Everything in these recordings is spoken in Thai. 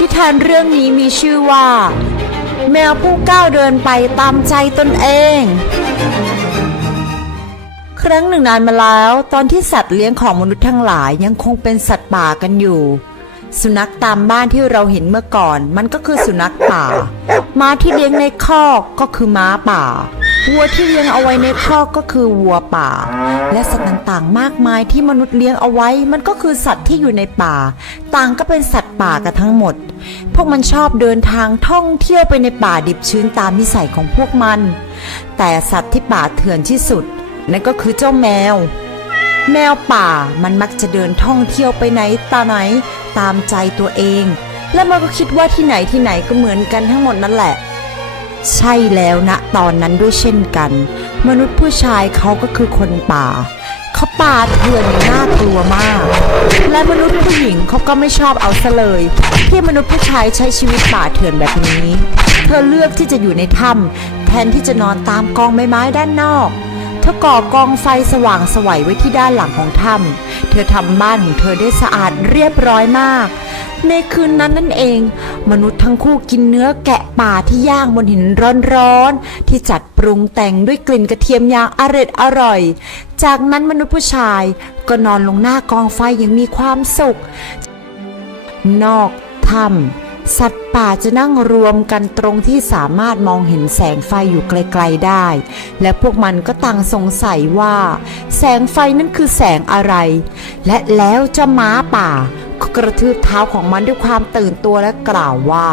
นิทานเรื่องนี้มีชื่อว่า แมวผู้ก้าวเดินไปตามใจตนเอง ครั้งหนึ่งนานมาแล้ว ตอนที่สัตว์เลี้ยงของมนุษย์ทั้งหลายยังคงเป็นสัตว์ป่ากันอยู่ สุนัขตามบ้านที่เราเห็นเมื่อก่อน มันก็คือสุนัขป่า ม้าที่เลี้ยงในคอกก็คือม้าป่า วัวที่เลี้ยงเอาไว้ในคอกก็คือวัวป่า และสัตว์ต่างๆ มากมายที่มนุษย์เลี้ยงเอาไว้ มันก็คือสัตว์ที่อยู่ในป่า ต่างก็เป็นสัตว์ป่ากันทั้งหมด พวกมันชอบเดินทางท่องเที่ยวไปในป่าดิบชื้นตามนิสัยของพวกมัน แต่สัตว์ที่ป่าเถื่อนที่สุด นั่นก็คือเจ้าแมว แมวป่ามันมักจะเดินท่องเที่ยวไปไหนตาไหน ตามใจตัวเอง และมันก็คิดว่าที่ไหนที่ไหนก็เหมือนกันทั้งหมดนั่นแหละ ใช่แล้วนะตอนนั้นด้วยเช่นกัน มนุษย์ผู้ชายเขาก็คือคนป่าเขาป่าเถื่อนน่ากลัวมาก และมนุษย์ผู้หญิงเขาก็ไม่ชอบเอาซะเลยที่มนุษย์ผู้ชายใช้ชีวิตป่าเถื่อนแบบนี้ เธอเลือกที่จะอยู่ในถ้ำแทนที่จะนอนตามกองใบไม้ด้านนอกเธอก่อกองไฟสว่างสวัยไว้ที่ด้านหลังของถ้ำเธอทำบ้านของเธอได้สะอาดเรียบร้อยมาก ในคืนนั้นนั่นเอง มนุษย์ทั้งคู่กินเนื้อแกะป่าที่ย่างบนหินร้อนๆ ที่จัดปรุงแต่งด้วยกลิ่นกระเทียมอย่างอร็ดอร่อย จากนั้นมนุษย์ผู้ชายก็นอนลงหน้ากองไฟอย่างมีความสุข นอกถ้ำสัตว์ป่าจะนั่งรวมกันตรงที่สามารถมองเห็นแสงไฟอยู่ไกลๆได้ และพวกมันก็ต่างสงสัยว่า แสงไฟนั้นคือแสงอะไร และแล้วจ้าม้าป่า ก็กระทืบเท้าของมันด้วยความตื่นตัวและกล่าวว่า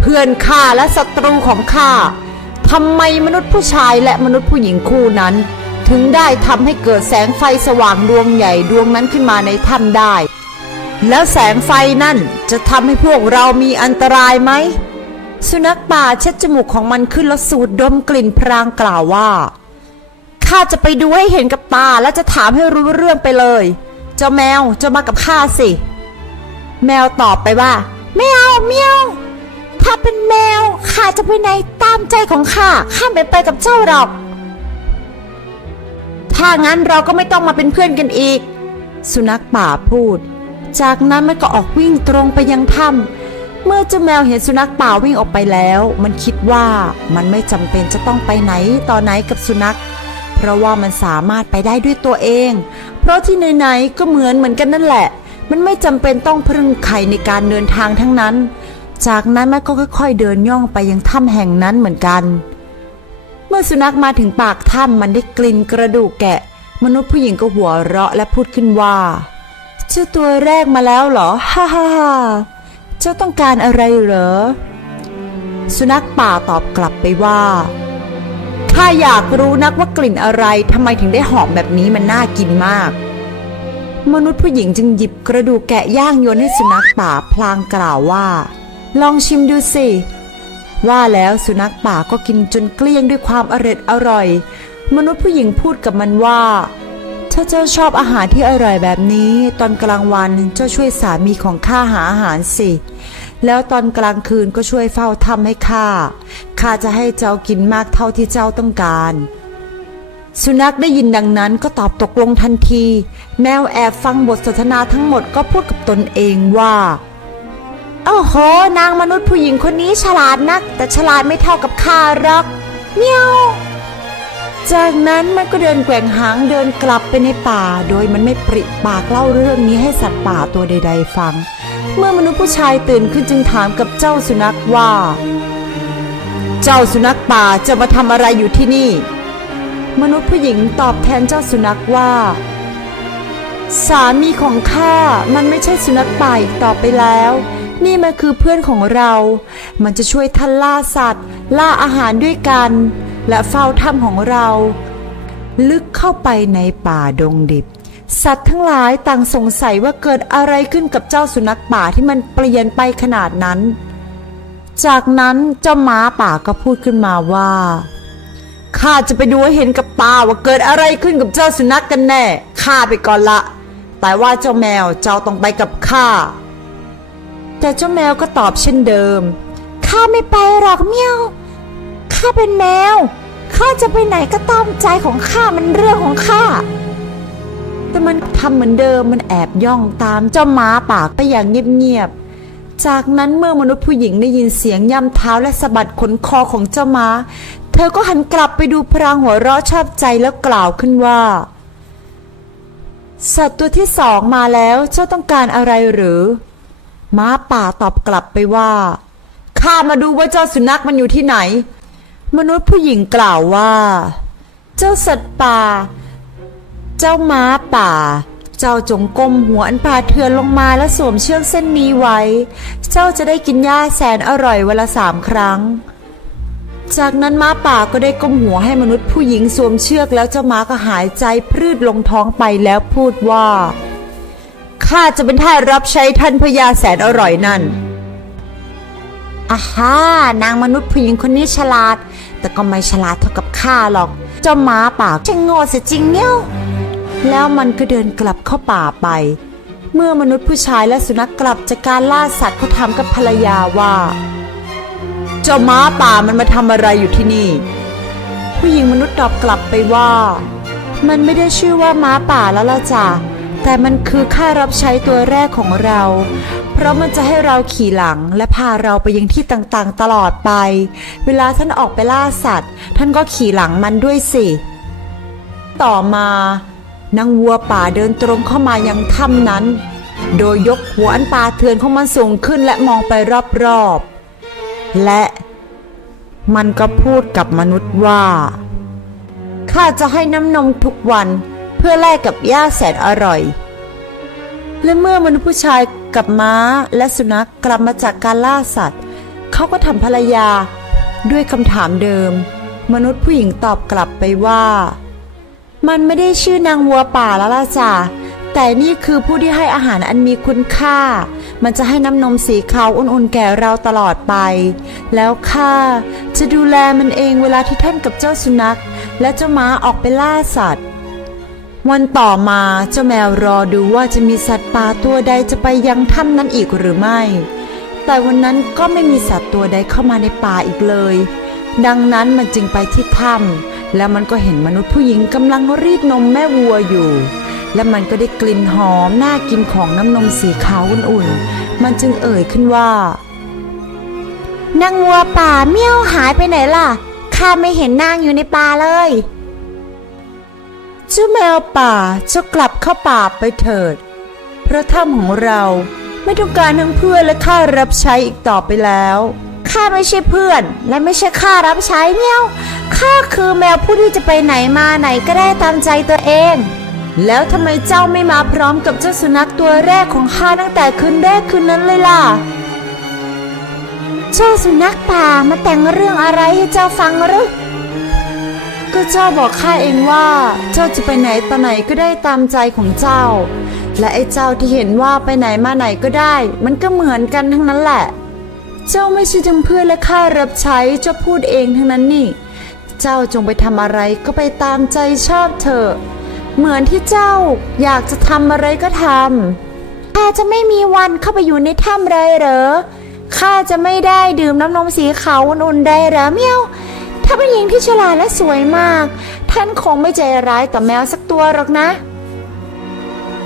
เพื่อนข้าและศัตรูของข้าทำไมมนุษย์ผู้ชายและมนุษย์ผู้หญิงคู่นั้น ถึงได้ทำให้เกิดแสงไฟสว่างดวงใหญ่ดวงนั้นขึ้นมาในถ้ำได้ แล้วแสงไฟนั่นจะทำให้พวกเรามีอันตรายไหม สุนัขป่าเช็ดจมูกของมันขึ้นแล้วสูดดมกลิ่นพรางกล่าวว่าข้าจะไปดูให้เห็นกับตาและจะถามให้รู้เรื่องไปเลย เจ้าแมวจะมากับข้าสิ แมวตอบไปว่าไม่เอาเมียวถ้าเป็นแมวข้าจะไปไหนตามใจของข้าข้าไม่ไปกับเจ้าหรอก ถ้างั้นเราก็ไม่ต้องมาเป็นเพื่อนกันอีก สุนัขป่าพูด จากนั้นมันก็ออกวิ่งตรงไปยังถ้ำเมื่อเจ้าแมวเห็นสุนัขป่าวิ่งออกไปแล้ว มันคิดว่ามันไม่จำเป็นจะต้องไปไหนต่อไหนกับสุนัข ราะว่ามันสามารถไปได้ด้วยตัวเอง เพราะที่ไหนๆก็เหมือนเหมือนกันนั่นแหละ มันไม่จำเป็นต้องพึ่งใครในการเดินทางทั้งนั้น จากนั้นมันก็ค่อย ๆ เดินย่องไปยังถ้ำแห่งนั้นเหมือนกัน เมื่อสุนัขมาถึงปากถ้ำมันได้กลิ่นกระดูกแกะ มนุษย์ผู้หญิงก็หัวเราะและพูดขึ้นว่าเจ้าตัวแรกมาแล้วเหรอฮ่าฮ่าฮ่าเจ้าต้องการอะไรเหรอ สุนัขป่าตอบกลับไปว่า ข้าอยากรู้นักว่ากลิ่นอะไรทำไมถึงได้หอมแบบนี้มันน่ากินมาก มนุษย์ผู้หญิงจึงหยิบกระดูกแกะย่างโยนให้สุนัขป่าพลางกล่าวว่า ลองชิมดูสิ ว่าแล้วสุนัขป่าก็กินจนเกลี้ยงด้วยความอร็ดอร่อย มนุษย์ผู้หญิงพูดกับมันว่า ถ้าเจ้าชอบอาหารที่อร่อยแบบนี้ ตอนกลางวันเจ้าช่วยสามีของข้าหาอาหารสิแล้วตอนกลางคืนก็ช่วยเฝ้าทำให้ข้า ข้าจะให้เจ้ากินมากเท่าที่เจ้าต้องการ สุนัขได้ยินดังนั้นก็ตอบตกลงทันที แมวแอบฟังบทสนทนาทั้งหมดก็พูดกับตนเองว่าโอ้โห นางมนุษย์ผู้หญิงคนนี้ฉลาดนัก แต่ฉลาดไม่เท่ากับข้าหรอกเมียวจากนั้นมันก็เดินแกว่งหางเดินกลับไปในป่า โดยมันไม่ปริปากเล่าเรื่องนี้ให้สัตว์ป่าตัวใด ๆ ฟัง เมื่อมนุษย์ผู้ชายตื่นขึ้นจึงถามกับเจ้าสุนัขว่า เจ้าสุนัขป่าจะมาทำอะไรอยู่ที่นี่ มนุษย์ผู้หญิงตอบแทนเจ้าสุนัขว่า สามีของข้ามันไม่ใช่สุนัขป่าอีกต่อไปแล้ว นี่มันคือเพื่อนของเรา มันจะช่วยท่านล่าสัตว์ ล่าอาหารด้วยกัน และเฝ้าถ้ำของเรา ลึกเข้าไปในป่าดงดิบสัตว์ทั้งหลายต่างสงสัยว่าเกิดอะไรขึ้นกับเจ้าสุนัขป่าที่มันเปลี่ยนไปขนาดนั้น จากนั้นเจ้าม้าป่าก็พูดขึ้นมาว่าข้าจะไปดูให้เห็นกับตาว่าเกิดอะไรขึ้นกับเจ้าสุนัขกกันแน่ข้าไปก่อนละ แต่ว่าเจ้าแมวเจ้าต้องไปกับข้าแต่เจ้าแมวก็ตอบเช่นเดิมข้าไม่ไปหรอกเมียวข้าเป็นแมวข้าจะไปไหนก็ตามใจของข้ามันเรื่องของข้าแต่มันทำเหมือนเดิมมันแอบย่องตามเจ้าม้าป่าไปอย่างเงียบๆ จากนั้นเมื่อมนุษย์ผู้หญิงได้ยินเสียงย่ำเท้าและสะบัดขนคอของเจ้าม้า เธอก็หันกลับไปดูพรางหัวเราะชอบใจแล้วกล่าวขึ้นว่า สัตว์ตัวที่สองมาแล้วเจ้าต้องการอะไรหรือ ม้าป่าตอบกลับไปว่าข้ามาดูว่าเจ้าสุนัขมันอยู่ที่ไหน มนุษย์ผู้หญิงกล่าวว่า เจ้าสัตว์ป่า เจ้าม้าป่า จ้าจงก้มหัวอันพาเทือนลงมาและสวมเชือกเส้นนี้ไว้ เจ้าจะได้กินหญ้าแสนอร่อยวันละสามครั้ง จากนั้นม้าป่าก็ได้ก้มหัวให้มนุษย์ผู้หญิงสวมเชือกแล้วเจ้าม้าก็หายใจพืดลงท้องไปแล้วพูดว่า ข้าจะเป็นท่ารับใช้ท่านพญาแสนอร่อยนั่นอาฮ่านางมนุษย์ผู้หญิงคนนี้ฉลาด แต่ก็ไม่ฉลาดเท่ากับข้าหรอก เจ้าม้าป่าช่างโง่เสียจริงเนี่ย แล้วมันก็เดินกลับเข้าป่าไป เมื่อมนุษย์ผู้ชายและสุนัขกลับจากการล่าสัตว์เขาถามกับภรรยาว่า เจ้าม้าป่ามันมาทำอะไรอยู่ที่นี่ ผู้หญิงมนุษย์ตอบกลับไปว่า มันไม่ได้ชื่อว่าม้าป่าแล้วล่ะจ้ะแต่มันคือค่ารับใช้ตัวแรกของเรา เพราะมันจะให้เราขี่หลังและพาเราไปยังที่ต่างๆ ตลอดไป เวลาท่านออกไปล่าสัตว์ ท่านก็ขี่หลังมันด้วยสิ ต่อมา นางวัวป่าเดินตรงเข้ามายังถ้ำนั้น โดยยกหัวอันปลาเทือนของมันสูงขึ้นและมองไปรอบๆ และมันก็พูดกับมนุษย์ว่า ข้าจะให้น้ำนมทุกวันเพื่อแลกกับหญ้าแสนอร่อย และเมื่อมนุษย์ผู้ชายกับม้าและสุนัขกลับมาจากการล่าสัตว์ เขาก็ทำภรรยาด้วยคำถามเดิม มนุษย์ผู้หญิงตอบกลับไปว่า มันไม่ได้ชื่อนางวัวป่าแล้วล่ะจ้ะแต่นี่คือผู้ที่ให้อาหารอันมีคุณค่า มันจะให้น้ำนมสีขาวอุ่นๆแก่เราตลอดไป แล้วข้าจะดูแลมันเองเวลาที่ท่านกับเจ้าสุนัข และเจ้าม้าออกไปล่าสัตว์ วันต่อมาเจ้าแมวรอดูว่าจะมีสัตว์ป่าตัวใดจะไปยังถ้ำนั้นอีกหรือไม่ แต่วันนั้นก็ไม่มีสัตว์ตัวใดเข้ามาในป่าอีกเลย ดังนั้นมันจึงไปที่ถ้ำ แล้วมันก็เห็นมนุษย์ผู้หญิงกำลังรีดนมแม่วัวอยู่ และมันก็ได้กลิ่นหอมน่ากินของน้ำนมสีขาวอุ่นๆมันจึงเอ่ยขึ้นว่านางวัวป่าเมี่ยวหายไปไหนล่ะ ข้าไม่เห็นนางอยู่ในป่าเลยเจ้าแมวป่าเจ้ากลับเข้าป่าไปเถิดเพราะถ้ำของเราไม่ต้องการทั้งเพื่อนและข้ารับใช้อีกต่อไปแล้ว ข้าไม่ใช่เพื่อน และไม่ใช่ข้ารับใช้เมียวข้าคือแมวผู้ที่จะไปไหนมาไหนก็ได้ตามใจตัวเอง แล้วทำไมเจ้าไม่มาพร้อมกับเจ้าสุนัขตัวแรกของข้าตั้งแต่คืนแรกคืนนั้นเลยล่ะเจ้าสุนัขป่ามาแต่งเรื่องอะไรให้เจ้าฟังหรือก็เจ้าบอกข้าเองว่าเจ้าจะไปไหนต่อไหนก็ได้ตามใจของเจ้า และไอ้เจ้าที่เห็นว่าไปไหนมาไหนก็ได้ มันก็เหมือนกันทั้งนั้นแหละ เจ้าไม่ใช่ทั้งเพื่อนและข้ารับใช้เจ้าพูดเองทั้งนั้นนี่ เจ้าจงไปทำอะไรก็ไปตามใจชอบเถอะ เหมือนที่เจ้าอยากจะทำอะไรก็ทำข้าจะไม่มีวันเข้าไปอยู่ในถ้ำเลยเหรอข้าจะไม่ได้ดื่มน้ำนมสีขาวอุ่นๆได้หรอเมียวถ้าเป็นหญิงที่ฉลาดและสวยมาก ท่านคงไม่ใจร้ายต่อแมวสักตัวหรอกนะ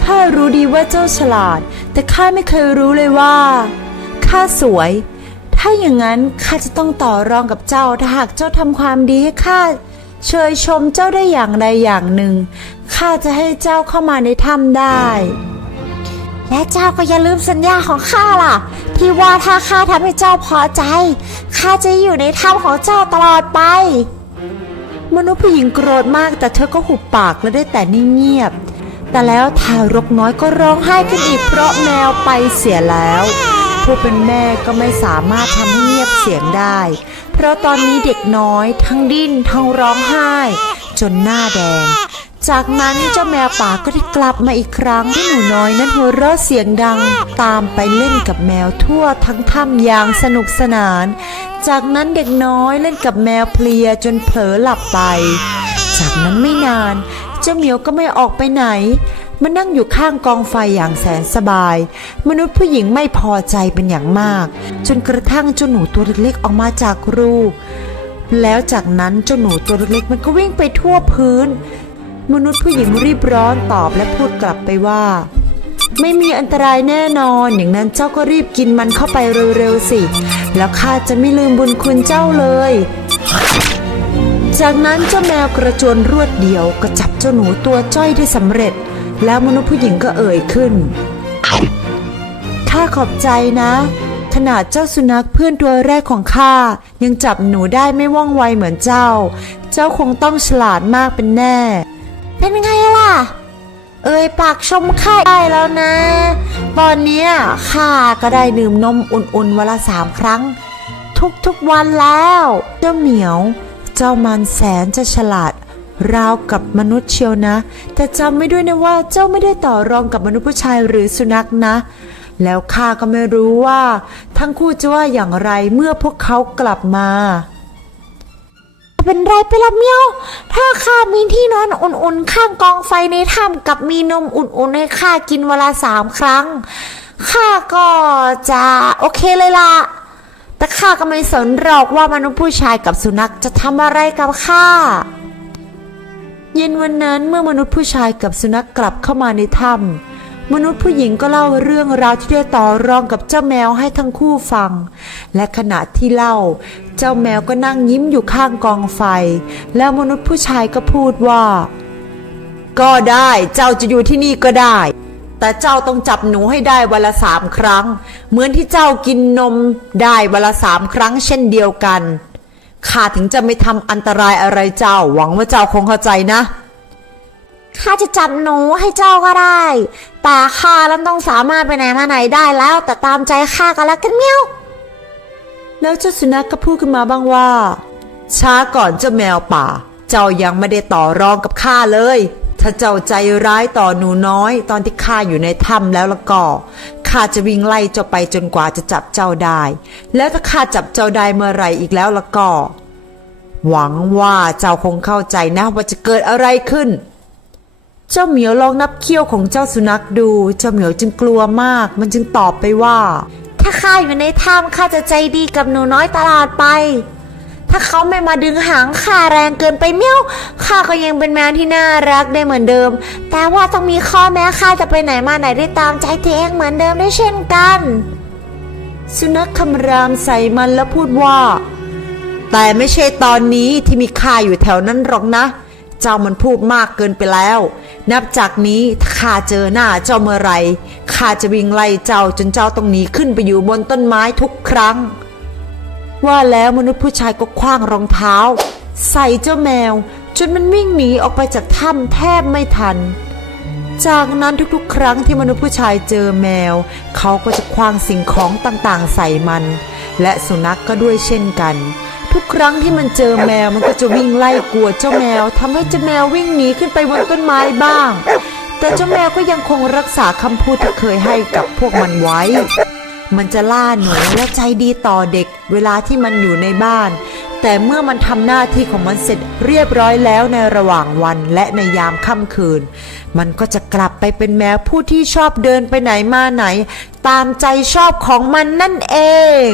ข้ารู้ดีว่าเจ้าฉลาด แต่ข้าไม่เคยรู้เลยว่าข้าสวย ถ้าอย่างนั้นข้าจะต้องต่อรองกับเจ้าถ้าหากเจ้าทำความดีให้ข้าเชยชมเจ้าได้อย่างใดอย่างหนึ่งข้าจะให้เจ้าเข้ามาในถ้ำได้ และเจ้าก็อย่าลืมสัญญาของข้าล่ะ ที่ว่าถ้าข้าทำให้เจ้าพอใจข้าจะอยู่ในถ้ำของเจ้าตลอดไป มนุษย์ผู้หญิงโกรธมากแต่เธอก็หุบปากและได้แต่นิ่งเงียบ แต่แล้วทารกน้อยก็ร้องไห้ขึ้นอีกเพราะแมวไปเสียแล้ว ผู้เป็นแม่ก็ไม่สามารถทำให้เงียบเสียงได้ เพราะตอนนี้เด็กน้อยทั้งดิ้นทั้งร้องไห้ จนหน้าแดง จากนั้นเจ้าแมวป่าก็ได้กลับมาอีกครั้งที่หนูน้อยนั้นหัวเราะเสียงดัง ตามไปเล่นกับแมวทั่วทั้งถ้ำอย่างสนุกสนาน จากนั้นเด็กน้อยเล่นกับแมวเพลียจนเผลอหลับไป จากนั้นไม่นาน เจ้าเหมียวก็ไม่ออกไปไหน มานั่งอยู่ข้างกองไฟอย่างแสนสบาย มนุษย์ผู้หญิงไม่พอใจเป็นอย่างมาก จนกระทั่งเจ้าหนูตัวเล็กๆออกมาจากรูแล้วจากนั้นเจ้าหนูตัวเล็กๆมันก็วิ่งไปทั่วพื้น มนุษย์ผู้หญิงรีบร้อนตอบและพูดกลับไปว่า ไม่มีอันตรายแน่นอนอย่างนั้นเจ้าก็รีบกินมันเข้าไปเร็วๆสิ แล้วข้าจะไม่ลืมบุญคุณเจ้าเลยจากนั้นเจ้าแมวกระโจนรวดเดียวก็จับเจ้าหนูตัวจ้อยได้สำเร็จ แล้วมนุษย์ผู้หญิงก็เอ่ยขึ้น ข้าขอบใจนะ ขนาดเจ้าสุนัขเพื่อนตัวแรกของข้ายังจับหนูได้ไม่ว่องไวเหมือนเจ้า เจ้าคงต้องฉลาดมากเป็นแน่ เป็นไงล่ะ เอ่ยปากชมข้าได้แล้วนะ ตอนนี้ข้าก็ได้ดื่มนมอุ่นๆวันละสามครั้ง ทุกๆวันแล้ว เจ้าเหมียว เจ้ามันแสนจะฉลาด ราวกับมนุษย์เชียวนะ แต่จำไม่ด้วยนะว่าเจ้าไม่ได้ต่อรองกับมนุษย์ผู้ชายหรือสุนัขนะ แล้วข้าก็ไม่รู้ว่า ทั้งคู่จะว่าอย่างไรเมื่อพวกเขากลับมา เป็นไรไปละเมียว ถ้าข้ามีที่นอนอุ่นๆ ข้างกองไฟในถ้ำกับมีนมอุ่นๆ ให้ข้ากินเวลาสามครั้ง ข้าก็จะโอเคเลยล่ะแต่ข้าก็ไม่สนหรอกว่ามนุษย์ผู้ชายกับสุนัขจะทำอะไรกับข้า เย็นวันนั้นเมื่อมนุษย์ผู้ชายกับสุนัขกลับเข้ามาในถ้ำมนุษย์ผู้หญิงก็เล่าเรื่องราวที่ได้ต่อรองกับเจ้าแมวให้ทั้งคู่ฟัง และขณะที่เล่า เจ้าแมวก็นั่งยิ้มอยู่ข้างกองไฟ แล้วมนุษย์ผู้ชายก็พูดว่า ก็ได้เจ้าจะอยู่ที่นี่ก็ได้ แต่เจ้าต้องจับหนูให้ได้วันละสามครั้ง เหมือนที่เจ้ากินนมได้วันละสามครั้งเช่นเดียวกัน ข้าถึงจะไม่ทำอันตรายอะไรเจ้า หวังว่าเจ้าคงเข้าใจนะ ข้าจะจับหนูให้เจ้าก็ได้ แต่ข้าแล้วต้องสามารถไปไหนมาไหนได้แล้ว แต่ตามใจข้าก็แล้วกันเมียว แล้วเจ้าสุนัขก็พูดขึ้นมาบ้างว่า ช้าก่อนเจ้าแมวป่า เจ้ายังไม่ได้ต่อรองกับข้าเลย ถ้าเจ้าใจร้ายต่อหนูน้อย ตอนที่ข้าอยู่ในถ้ำแล้วละก็ ข้าจะวิ่งไล่เจ้าไปจนกว่าจะจับเจ้าได้ แล้วถ้าข้าจับเจ้าได้เมื่อไรอีกแล้วละก็ หวังว่าเจ้าคงเข้าใจนะว่าจะเกิดอะไรขึ้น เจ้าเหมียวลองนับเขี้ยวของเจ้าสุนัขดู เจ้าเหมียวจึงกลัวมาก มันจึงตอบไปว่า ถ้าข้าอยู่ในถ้ำข้าจะใจดีกับหนูน้อยตลอดไป ถ้าเขาไม่มาดึงหางข้าแรงเกินไปเมี้ยวข้าก็ยังเป็นแมวที่น่ารักได้เหมือนเดิม แต่ว่าต้องมีข้อแม้ข้าจะไปไหนมาไหนได้ตามใจตัวเองเหมือนเดิมได้เช่นกัน สุนัขคำรามใส่มันแล้วพูดว่า แต่ไม่ใช่ตอนนี้ที่มีข้าอยู่แถวนั้นหรอกนะ เจ้ามันพูดมากเกินไปแล้ว นับจากนี้ข้าเจอหน้าเจ้าเมื่อไรข้าจะวิ่งไล่เจ้าจนเจ้าต้องหนีขึ้นไปอยู่บนต้นไม้ทุกครั้ง ว่าแล้วมนุษย์ผู้ชายก็คว้างรองเท้า ใส่เจ้าแมว จนมันวิ่งหนีออกไปจากถ้ำแทบไม่ทัน จากนั้นทุกๆ ครั้งที่มนุษย์ผู้ชายเจอแมว เขาก็จะคว้างสิ่งของต่างๆ ใส่มัน และสุนัขกก็ด้วยเช่นกัน ทุกครั้งที่มันเจอแมวมันก็จะวิ่งไล่กลัวเจ้าแมวทำให้เจ้าแมววิ่งหนีขึ้นไปบนต้นไม้บ้าง แต่เจ้าแมวก็ยังคงรักษาคำพูดที่เคยให้กับพวกมันไว้ มันจะล่าหนูและใจดีต่อเด็กเวลาที่มันอยู่ในบ้าน แต่เมื่อมันทำหน้าที่ของมันเสร็จเรียบร้อยแล้วในระหว่างวันและในยามค่ำคืน มันก็จะกลับไปเป็นแมวผู้ที่ชอบเดินไปไหนมาไหน ตามใจชอบของมันนั่นเอง